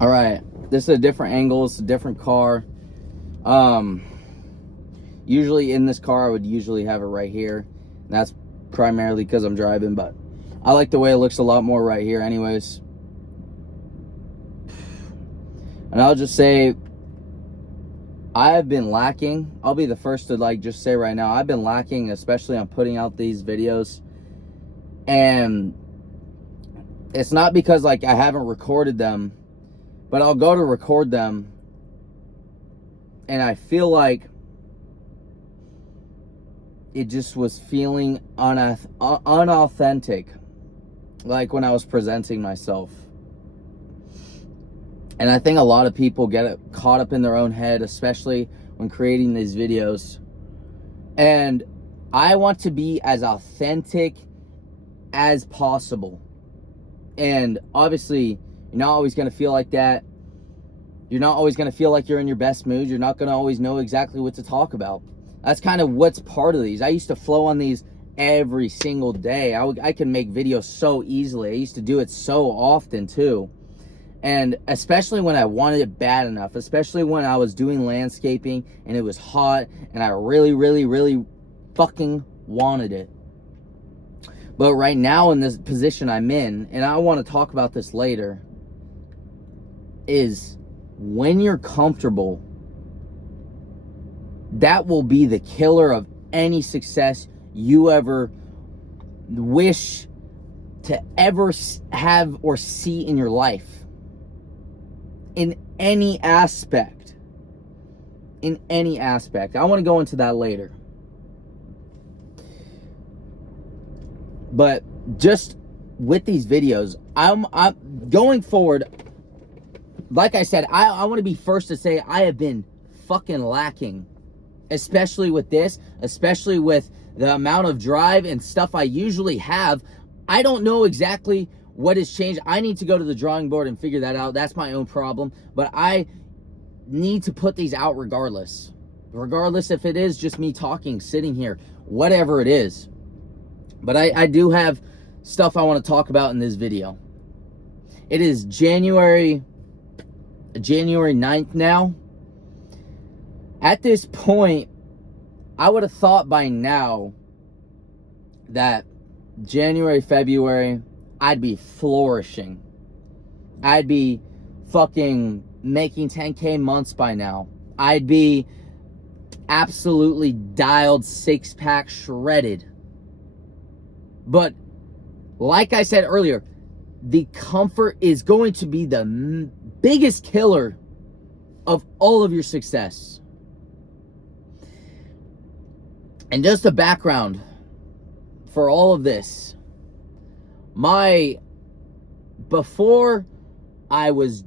All right, this is a different angle. It's a different car. Usually in this car, I would usually have it right here. And that's primarily because I'm driving, but I like the way it looks a lot more right here anyways. And I'll just say, I have been lacking. I'll be the first to just say right now, I've been lacking, especially on putting out these videos. And it's not because I haven't recorded them, but I'll go to record them and I feel like it just was feeling unauthentic, like when I was presenting myself. And I think a lot of people get caught up in their own head, especially when creating these videos. And I want to be as authentic as possible. And obviously, you're not always going to feel like that. You're not always going to feel like you're in your best mood. You're not going to always know exactly what to talk about. That's kind of what's part of these. I used to flow on these every single day. I can make videos so easily. I used to do it so often too. And especially when I wanted it bad enough, especially when I was doing landscaping and it was hot and I really, really, really fucking wanted it. But right now in this position I'm in, and I want to talk about this later, is when you're comfortable, that will be the killer of any success you ever wish to ever have or see in your life. In any aspect. In any aspect. I want to go into that later. But just with these videos, I'm going forward, like I said, I want to be first to say I have been fucking lacking. Especially with this, especially with the amount of drive and stuff I usually have. I don't know exactly what has changed. I need to go to the drawing board and figure that out. That's my own problem. But I need to put these out regardless. Regardless if it is just me talking, sitting here, whatever it is. But I do have stuff I want to talk about in this video. It is January 9th now. At this point, I would have thought by now that January, February, I'd be flourishing. I'd be fucking making 10K months by now. I'd be absolutely dialed, six-pack, shredded. But like I said earlier, the comfort is going to be the biggest killer of all of your success. And just a background for all of this. Before I was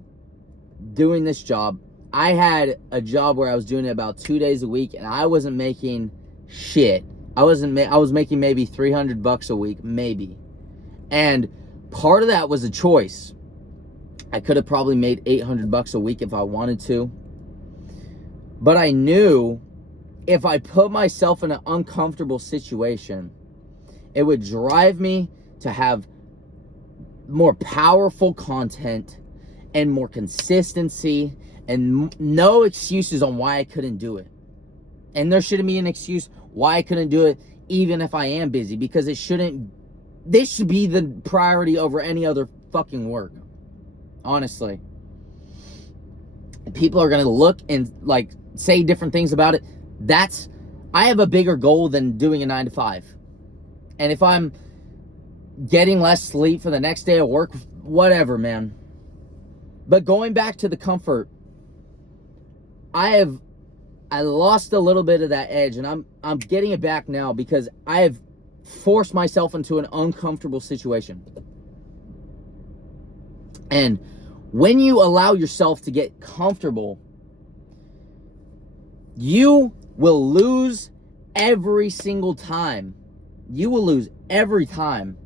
doing this job, I had a job where I was doing it about 2 days a week and I wasn't making shit. I was making maybe $300 a week, maybe. And part of that was a choice. I could have probably made $800 a week if I wanted to. But I knew if I put myself in an uncomfortable situation, it would drive me to have more powerful content and more consistency and no excuses on why I couldn't do it. And there shouldn't be an excuse why I couldn't do it even if I am busy, because this should be the priority over any other fucking work. Honestly. People are going to look and say different things about it. I have a bigger goal than doing a 9 to 5. And if I'm getting less sleep for the next day of work, whatever, man. But going back to the comfort, I lost a little bit of that edge, and I'm getting it back now because I have forced myself into an uncomfortable situation. And when you allow yourself to get comfortable, you will lose every single time. You will lose every time.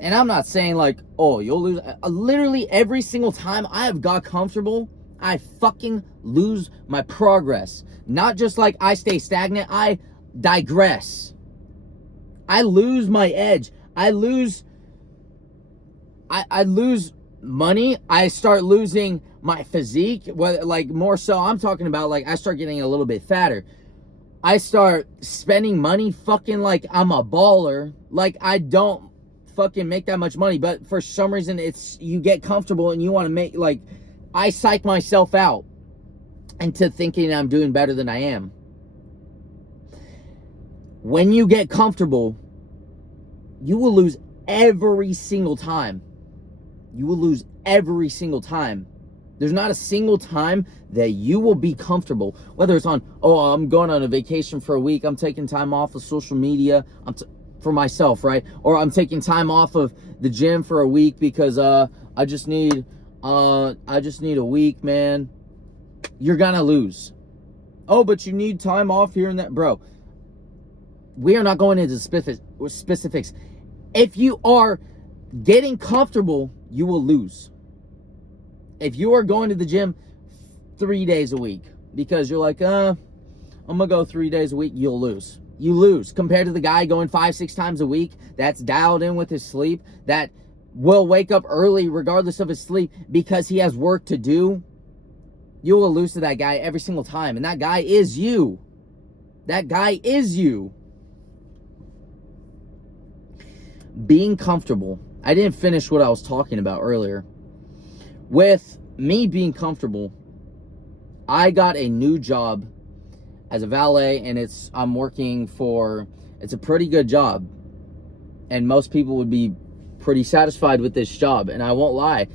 And I'm not saying oh, you'll lose. Literally every single time I have got comfortable, I fucking lose my progress. Not just I stay stagnant, I digress. I lose my edge. I lose money, I start losing my physique. Whether, like, more so, I'm talking about, like, I start getting a little bit fatter. I start spending money fucking like I'm a baller. Like, I don't fucking make that much money, but for some reason, it's, you get comfortable and you want to make, like, I psych myself out into thinking I'm doing better than I am. When you get comfortable, you will lose every single time. You will lose every single time. There's not a single time that you will be comfortable. Whether it's on, oh, I'm going on a vacation for a week. I'm taking time off of social media. For myself, right? Or I'm taking time off of the gym for a week because I just need a week, man. You're gonna lose. Oh, but you need time off here and that, bro. We are not going into specifics. If you are getting comfortable, you will lose. If you are going to the gym 3 days a week because you're like, I'm gonna go 3 days a week, you'll lose. You lose compared to the guy going 5-6 times a week that's dialed in with his sleep, that will wake up early regardless of his sleep because he has work to do. You will lose to that guy every single time, and that guy is you. That guy is you. Being comfortable. I didn't finish what I was talking about earlier. With me being comfortable, I got a new job as a valet, and it's a pretty good job. And most people would be pretty satisfied with this job. And I won't lie,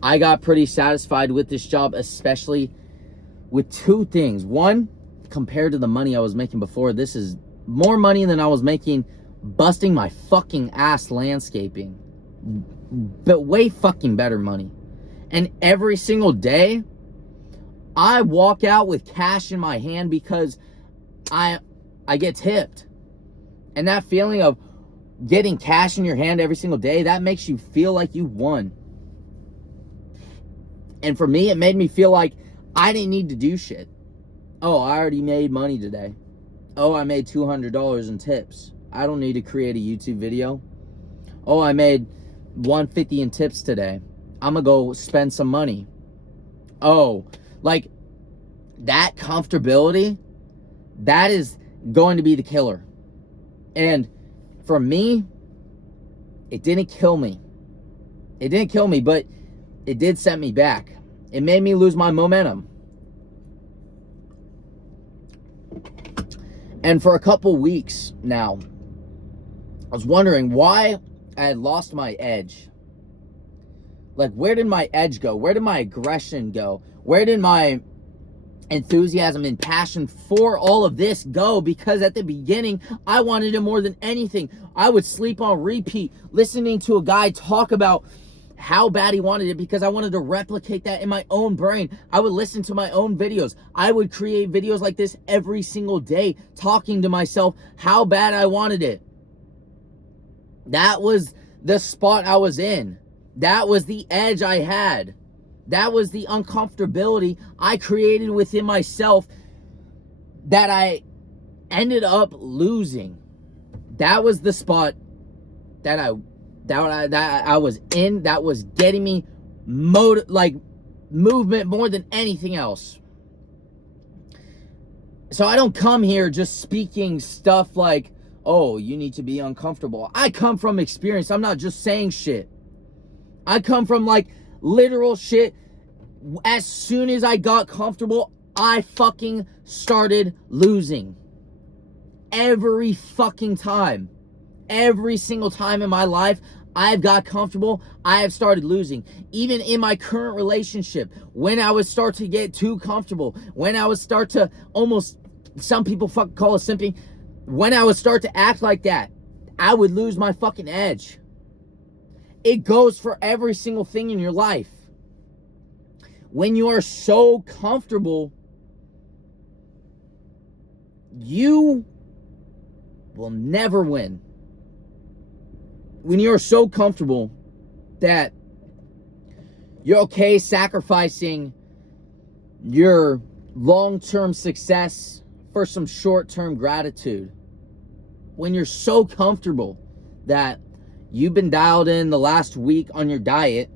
I got pretty satisfied with this job, especially with two things. One, compared to the money I was making before, this is more money than I was making busting my fucking ass landscaping. But way fucking better money. And every single day, I walk out with cash in my hand because I get tipped. And that feeling of getting cash in your hand every single day, that makes you feel like you won. And for me, it made me feel like I didn't need to do shit. Oh, I already made money today. Oh, I made $200 in tips. I don't need to create a YouTube video. Oh, I made $150 in tips today. I'm gonna go spend some money. Oh, like that comfortability, that is going to be the killer. And for me, it didn't kill me. It didn't kill me, but it did set me back. It made me lose my momentum. And for a couple weeks now, I was wondering why I had lost my edge. Like, where did my edge go? Where did my aggression go? Where did my enthusiasm and passion for all of this go? Because at the beginning, I wanted it more than anything. I would sleep on repeat, listening to a guy talk about how bad he wanted it because I wanted to replicate that in my own brain. I would listen to my own videos. I would create videos like this every single day, talking to myself how bad I wanted it. That was the spot I was in. That was the edge I had. That was the uncomfortability I created within myself that I ended up losing. That was the spot that I was in, that was getting me movement more than anything else. So I don't come here just speaking stuff like, oh, you need to be uncomfortable. I come from experience. I'm not just saying shit. I come from like literal shit. As soon as I got comfortable, I fucking started losing. Every fucking time. Every single time in my life, I've got comfortable, I have started losing. Even in my current relationship, when I would start to get too comfortable, when I would start to almost, some people fucking call it simping, when I would start to act like that, I would lose my fucking edge. It goes for every single thing in your life. When you are so comfortable, you will never win. When you're so comfortable that you're okay sacrificing your long-term success for some short-term gratitude. When you're so comfortable that you've been dialed in the last week on your diet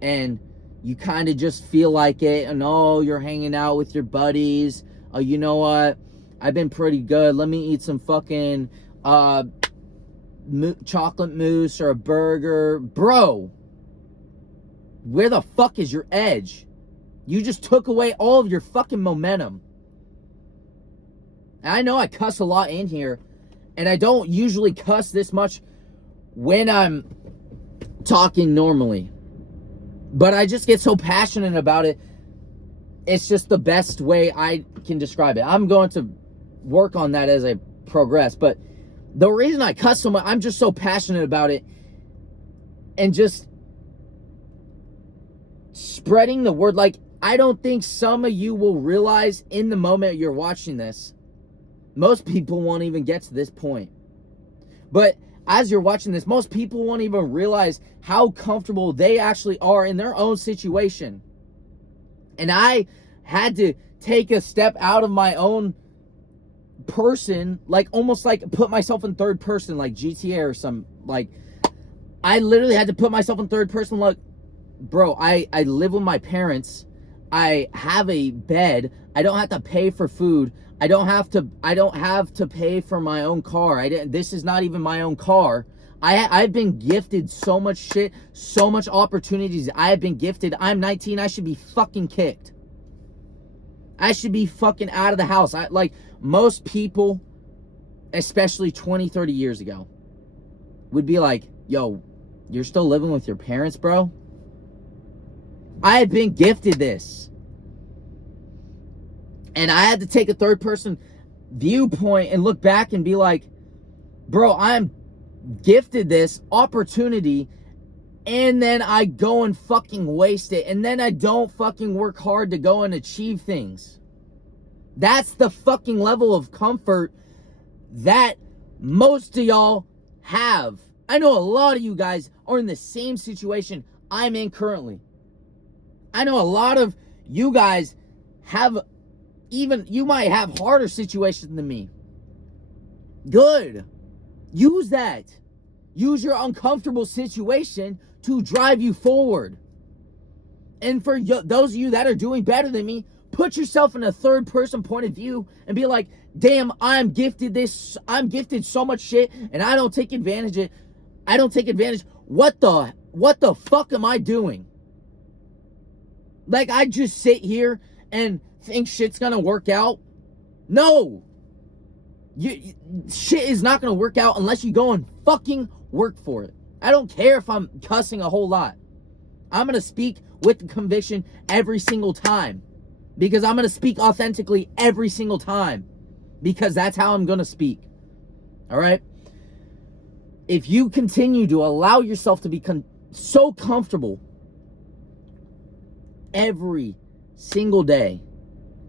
and you kind of just feel like it, and oh, you're hanging out with your buddies. Oh, you know what? I've been pretty good. Let me eat some fucking chocolate mousse or a burger. Bro, where the fuck is your edge? You just took away all of your fucking momentum. And I know I cuss a lot in here, and I don't usually cuss this much when I'm talking normally. But I just get so passionate about it. It's just the best way I can describe it. I'm going to work on that as I progress. But the reason I cuss so much, I'm just so passionate about it. And just spreading the word. Like, I don't think some of you will realize in the moment you're watching this. Most people won't even get to this point. But as you're watching this, most people won't even realize how comfortable they actually are in their own situation. And I had to take a step out of my own person, like almost like put myself in third person, like GTA or some, like, I literally had to put myself in third person. Like, bro, I live with my parents. I have a bed. I don't have to pay for food. I don't have to pay for my own car. This is not even my own car. I've been gifted so much shit, so much opportunities. I have been gifted. I'm 19. I should be fucking kicked. I should be fucking out of the house. Like most people, especially 20, 30 years ago, would be like, yo, you're still living with your parents, bro? I have been gifted this. And I had to take a third person viewpoint and look back and be like, bro, I'm gifted this opportunity, and then I go and fucking waste it, and then I don't fucking work hard to go and achieve things. That's the fucking level of comfort that most of y'all have. I know a lot of you guys are in the same situation I'm in currently. I know a lot of you guys have, even, you might have harder situations than me. Good. Use that. Use your uncomfortable situation to drive you forward. And for those of you that are doing better than me, put yourself in a third person point of view and be like, damn, I'm gifted so much shit, and I don't take advantage of it. I don't take advantage. What the fuck am I doing? Like, I just sit here and think shit's gonna work out? No. Shit is not gonna work out unless you go and fucking work for it. I don't care if I'm cussing a whole lot. I'm gonna speak with conviction every single time. Because I'm gonna speak authentically every single time. Because that's how I'm gonna speak. Alright? If you continue to allow yourself to be so comfortable every single day,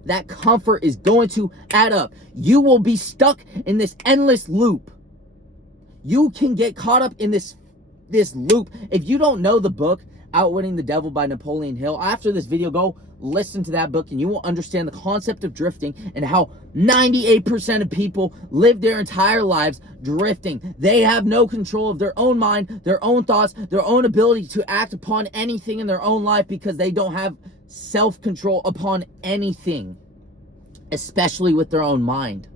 that comfort is going to add up. You will be stuck in this endless loop. You can get caught up in this loop. If you don't know the book Outwitting the Devil by Napoleon Hill, after this video, go listen to that book and you will understand the concept of drifting and how 98% of people live their entire lives drifting. They have no control of their own mind, their own thoughts, their own ability to act upon anything in their own life because they don't have self-control upon anything, especially with their own mind.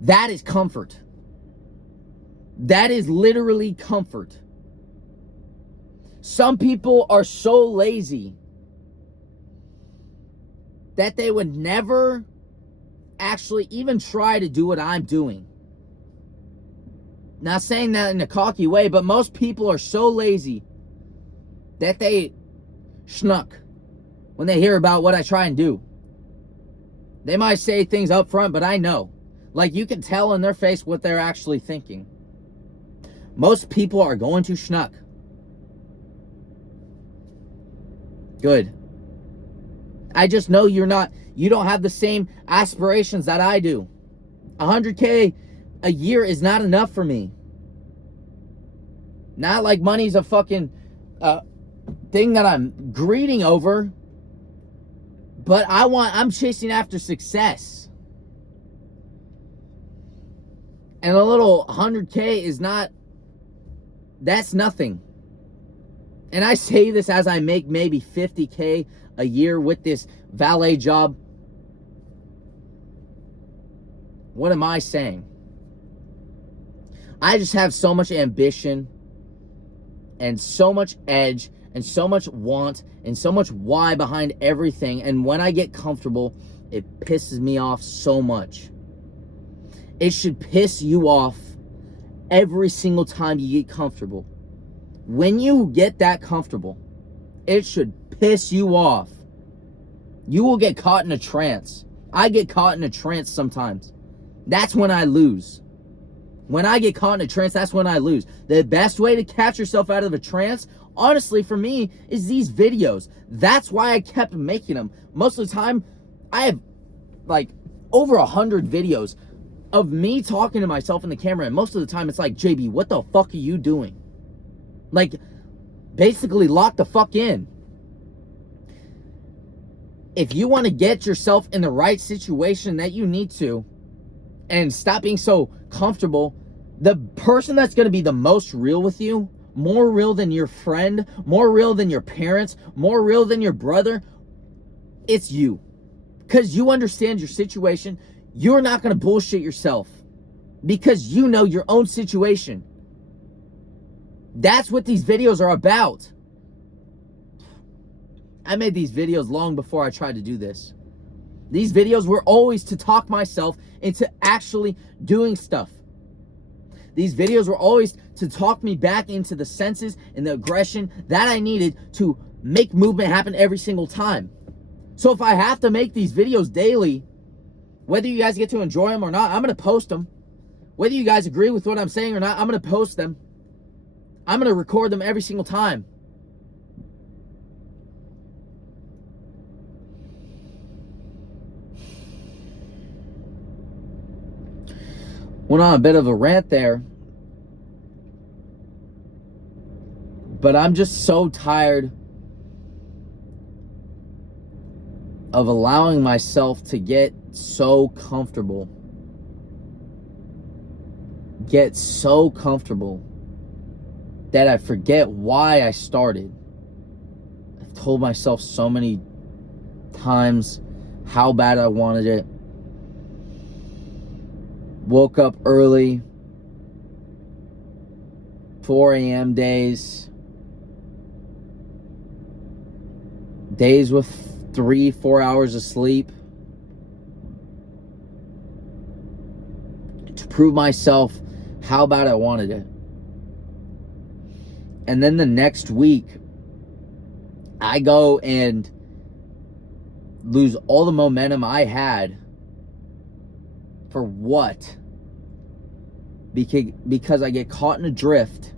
That is comfort. That is literally comfort. Some people are so lazy that they would never actually even try to do what I'm doing. Not saying that in a cocky way, but most people are so lazy that they schnuck when they hear about what I try and do. They might say things up front, but I know. Like, you can tell in their face what they're actually thinking. Most people are going to schnuck. Good. I just know you don't have the same aspirations that I do. 100K a year is not enough for me. Not like money's a fucking thing that I'm greeding over. But I'm chasing after success. And a little 100K is not, that's nothing. And I say this as I make maybe 50K a year with this valet job. What am I saying? I just have so much ambition and so much edge and so much want and so much why behind everything. And when I get comfortable, it pisses me off so much. It should piss you off every single time you get comfortable. When you get that comfortable, it should piss you off. You will get caught in a trance. I get caught in a trance sometimes. That's when I lose. When I get caught in a trance, that's when I lose. The best way to catch yourself out of a trance, honestly, for me, is these videos. That's why I kept making them. Most of the time, I have like over 100 videos of me talking to myself in the camera, and most of the time it's like, JB, what the fuck are you doing? Like, basically lock the fuck in. If you want to get yourself in the right situation that you need to, and stop being so comfortable, the person that's going to be the most real with you, more real than your friend, more real than your parents, more real than your brother, it's you. Because you understand your situation. You're not going to bullshit yourself because you know your own situation. That's what these videos are about. I made these videos long before I tried to do this. These videos were always to talk myself into actually doing stuff. These videos were always to talk me back into the senses and the aggression that I needed to make movement happen every single time. So if I have to make these videos daily, whether you guys get to enjoy them or not, I'm going to post them. Whether you guys agree with what I'm saying or not, I'm going to post them. I'm going to record them every single time. Went on a bit of a rant there. But I'm just so tired of allowing myself to get so comfortable. Get so comfortable that I forget why I started. I've told myself so many times how bad I wanted it. Woke up early, 4 a.m. days with 3-4 hours of sleep to prove myself how bad I wanted it. And then the next week, I go and lose all the momentum I had. For what? Because I get caught in a drift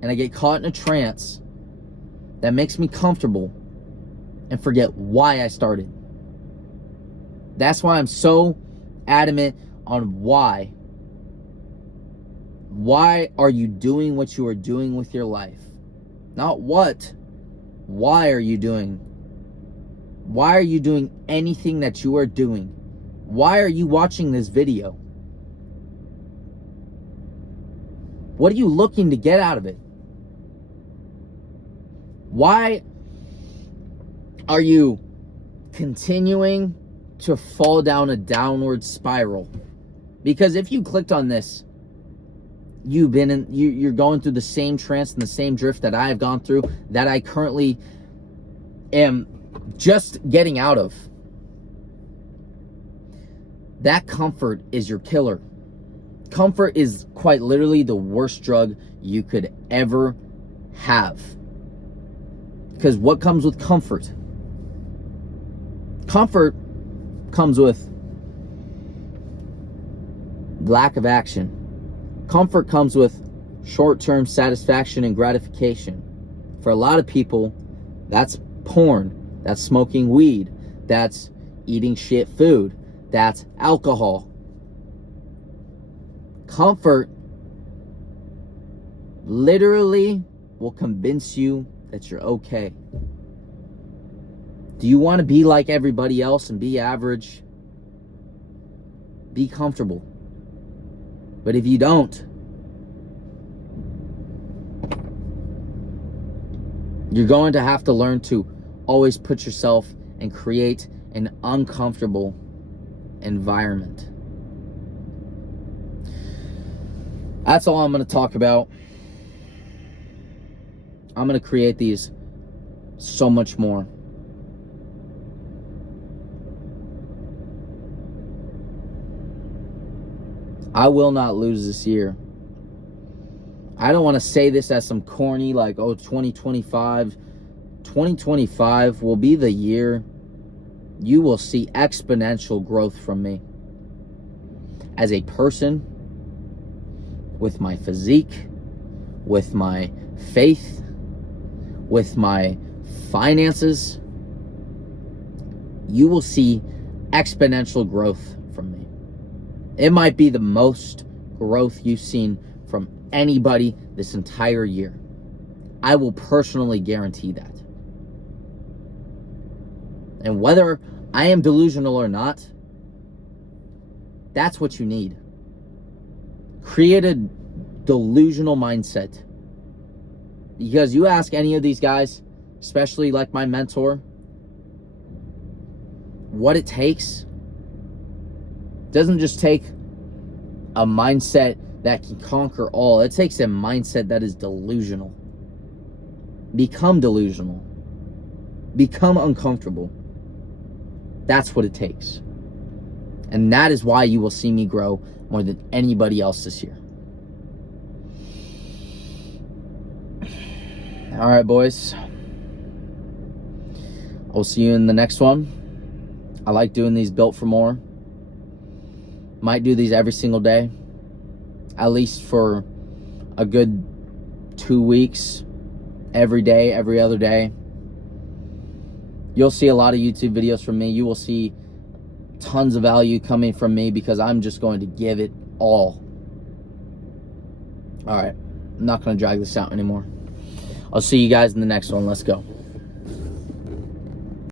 and I get caught in a trance that makes me comfortable and forget why I started. That's why I'm so adamant on why. Why are you doing what you are doing with your life? Not what. Why are you doing? Why are you doing anything that you are doing? Why are you watching this video? What are you looking to get out of it? Why are you continuing to fall down a downward spiral? Because if you clicked on this, you're going through the same trance and the same drift that I have gone through, that I currently am just getting out of. That comfort is your killer. Comfort is quite literally the worst drug you could ever have. Because what comes with comfort? Comfort comes with lack of action. Comfort comes with short-term satisfaction and gratification. For a lot of people, that's porn, that's smoking weed, that's eating shit food, that's alcohol. Comfort literally will convince you that you're okay. Do you want to be like everybody else and be average? Be comfortable. But if you don't, You're going to have to learn to always put yourself and create an uncomfortable environment. That's all I'm going to talk about. I'm going to create these so much more. I will not lose this year. I don't want to say this as some corny, like, oh, 2025. 2025 will be the year you will see exponential growth from me. As a person, with my physique, with my faith, with my finances, you will see exponential growth from me. It might be the most growth you've seen from anybody this entire year. I will personally guarantee that. And whether I am delusional or not, that's what you need. Create a delusional mindset. Because you ask any of these guys, especially like my mentor, what it takes, doesn't just take a mindset that can conquer all. It takes a mindset that is delusional. Become delusional. Become uncomfortable. That's what it takes. And that is why you will see me grow more than anybody else this year. All right, boys. I'll see you in the next one. I like doing these built for more. Might do these every single day. At least for a good 2 weeks. Every day, every other day. You'll see a lot of YouTube videos from me. You will see tons of value coming from me because I'm just going to give it all. All right. I'm not going to drag this out anymore. I'll see you guys in the next one. Let's go.